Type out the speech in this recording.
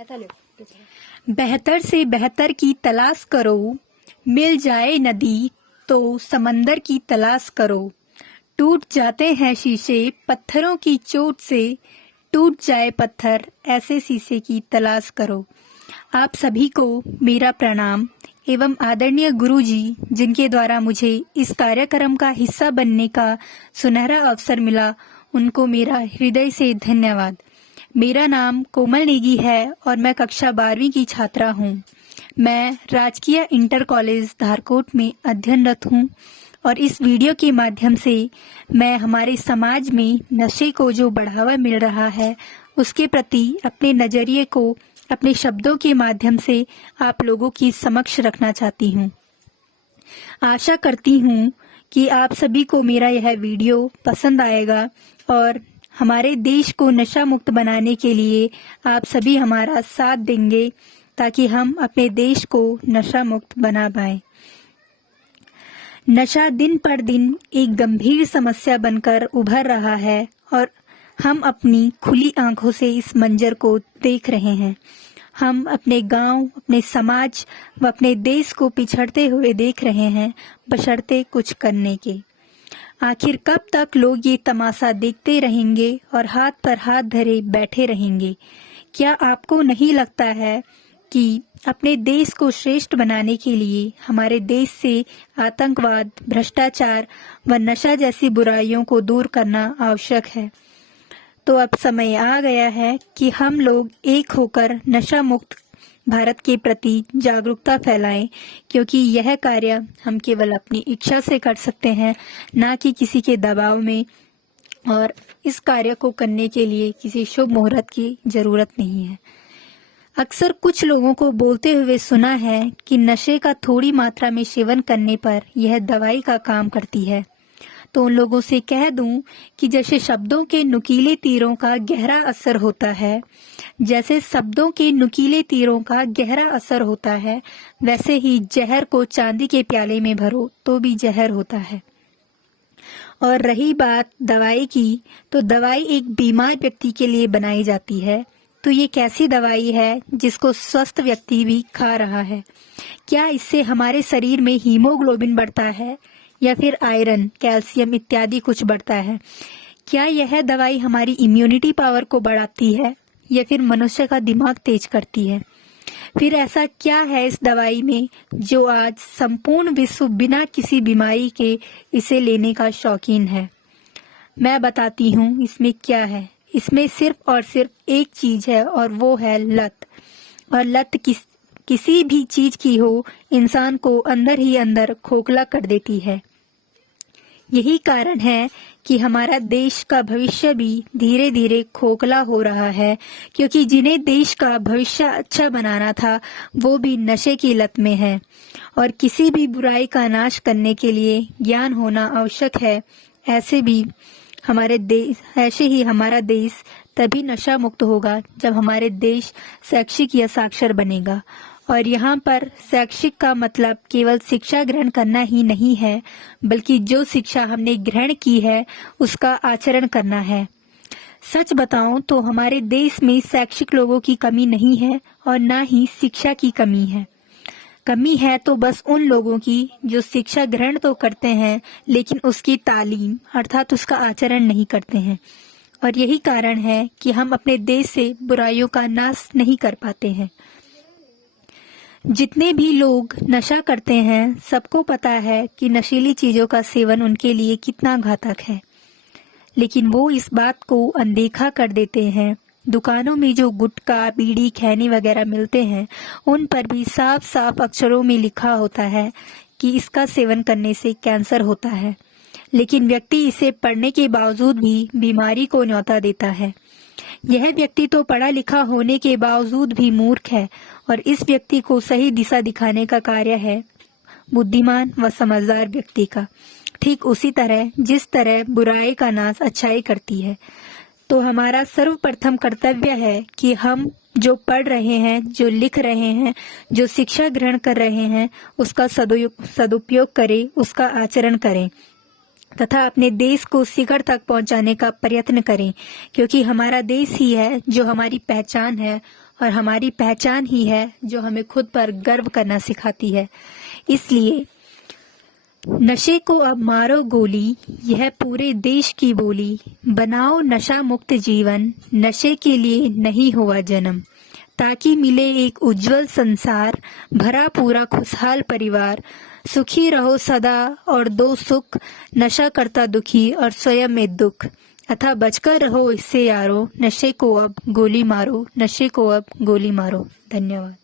बेहतर से बेहतर की तलाश करो, मिल जाए नदी तो समंदर की तलाश करो। टूट जाते हैं शीशे पत्थरों की चोट से, टूट जाए पत्थर ऐसे शीशे की तलाश करो। आप सभी को मेरा प्रणाम एवं आदरणीय गुरुजी जिनके द्वारा मुझे इस कार्यक्रम का हिस्सा बनने का सुनहरा अवसर मिला, उनको मेरा हृदय से धन्यवाद। मेरा नाम कोमल नेगी है और मैं कक्षा 12वीं की छात्रा हूँ। मैं राजकीय इंटर कॉलेज धारकोट में अध्ययनरत हूँ और इस वीडियो के माध्यम से मैं हमारे समाज में नशे को जो बढ़ावा मिल रहा है उसके प्रति अपने नजरिए को अपने शब्दों के माध्यम से आप लोगों की समक्ष रखना चाहती हूँ। आशा करती हूँ कि आप सभी को मेरा यह वीडियो पसंद आएगा और हमारे देश को नशा मुक्त बनाने के लिए आप सभी हमारा साथ देंगे ताकि हम अपने देश को नशा मुक्त बना पाएं। नशा दिन पर दिन एक गंभीर समस्या बनकर उभर रहा है और हम अपनी खुली आंखों से इस मंजर को देख रहे हैं। हम अपने गांव, अपने समाज व अपने देश को पिछड़ते हुए देख रहे हैं बशर्ते कुछ करने के। आखिर कब तक लोग ये तमाशा देखते रहेंगे और हाथ पर हाथ धरे बैठे रहेंगे? क्या आपको नहीं लगता है कि अपने देश को श्रेष्ठ बनाने के लिए हमारे देश से आतंकवाद, भ्रष्टाचार व नशा जैसी बुराइयों को दूर करना आवश्यक है? तो अब समय आ गया है कि हम लोग एक होकर नशा मुक्त भारत के प्रति जागरूकता फैलाएं, क्योंकि यह कार्य हम केवल अपनी इच्छा से कर सकते हैं, ना कि किसी के दबाव में। और इस कार्य को करने के लिए किसी शुभ मुहूर्त की जरूरत नहीं है। अक्सर कुछ लोगों को बोलते हुए सुना है कि नशे का थोड़ी मात्रा में सेवन करने पर यह दवाई का काम करती है। तो उन लोगों से कह दूं कि जैसे शब्दों के नुकीले तीरों का गहरा असर होता है, वैसे ही जहर को चांदी के प्याले में भरो तो भी जहर होता है। और रही बात दवाई की, तो दवाई एक बीमार व्यक्ति के लिए बनाई जाती है। तो ये कैसी दवाई है जिसको स्वस्थ व्यक्ति भी खा रहा है? क्या इससे हमारे शरीर में हीमोग्लोबिन बढ़ता है या फिर आयरन, कैल्शियम इत्यादि कुछ बढ़ता है? क्या यह दवाई हमारी इम्यूनिटी पावर को बढ़ाती है या फिर मनुष्य का दिमाग तेज करती है? फिर ऐसा क्या है इस दवाई में जो आज संपूर्ण विश्व बिना किसी बीमारी के इसे लेने का शौकीन है? मैं बताती हूँ इसमें क्या है। इसमें सिर्फ और सिर्फ एक चीज है और वो है लत। और लत किसी भी चीज की हो, इंसान को अंदर ही अंदर खोखला कर देती है। यही कारण है कि हमारा देश का भविष्य भी धीरे धीरे खोखला हो रहा है, क्योंकि जिन्हें देश का भविष्य अच्छा बनाना था वो भी नशे की लत में है। और किसी भी बुराई का नाश करने के लिए ज्ञान होना आवश्यक है। ऐसे ही हमारा देश तभी नशा मुक्त होगा जब हमारे देश शैक्षिक या साक्षर बनेगा। और यहाँ पर शैक्षिक का मतलब केवल शिक्षा ग्रहण करना ही नहीं है, बल्कि जो शिक्षा हमने ग्रहण की है उसका आचरण करना है। सच बताऊं तो हमारे देश में शैक्षिक लोगों की कमी नहीं है और ना ही शिक्षा की कमी है। कमी है तो बस उन लोगों की जो शिक्षा ग्रहण तो करते हैं लेकिन उसकी तालीम अर्थात उसका आचरण नहीं करते हैं। और यही कारण है कि हम अपने देश से बुराइयों का नाश नहीं कर पाते हैं। जितने भी लोग नशा करते हैं सबको पता है कि नशीली चीजों का सेवन उनके लिए कितना घातक है, लेकिन वो इस बात को अनदेखा कर देते हैं। दुकानों में जो गुटखा, बीड़ी, खैनी वगैरह मिलते हैं उन पर भी साफ साफ अक्षरों में लिखा होता है कि इसका सेवन करने से कैंसर होता है, लेकिन व्यक्ति इसे पढ़ने के बावजूद भी बीमारी को न्योता देता है। यह व्यक्ति तो पढ़ा लिखा होने के बावजूद भी मूर्ख है और इस व्यक्ति को सही दिशा दिखाने का कार्य है बुद्धिमान व समझदार व्यक्ति का। ठीक उसी तरह जिस तरह बुराई का नाश अच्छाई करती है। तो हमारा सर्वप्रथम कर्तव्य है कि हम जो पढ़ रहे हैं, जो लिख रहे हैं, जो शिक्षा ग्रहण कर रहे हैं उसका सदुपयोग करें, उसका आचरण करें तथा अपने देश को शिखर तक पहुंचाने का प्रयत्न करें, क्योंकि हमारा देश ही है जो हमारी पहचान है और हमारी पहचान ही है जो हमें खुद पर गर्व करना सिखाती है। इसलिए नशे को अब मारो गोली, यह पूरे देश की बोली। बनाओ नशा मुक्त जीवन, नशे के लिए नहीं हुआ जन्म। ताकि मिले एक उज्जवल संसार, भरा पूरा खुशहाल परिवार। सुखी रहो सदा और दो सुख, नशा करता दुखी और स्वयं में दुख। अतः बचकर रहो इससे यारो, नशे को अब गोली मारो, नशे को अब गोली मारो। धन्यवाद।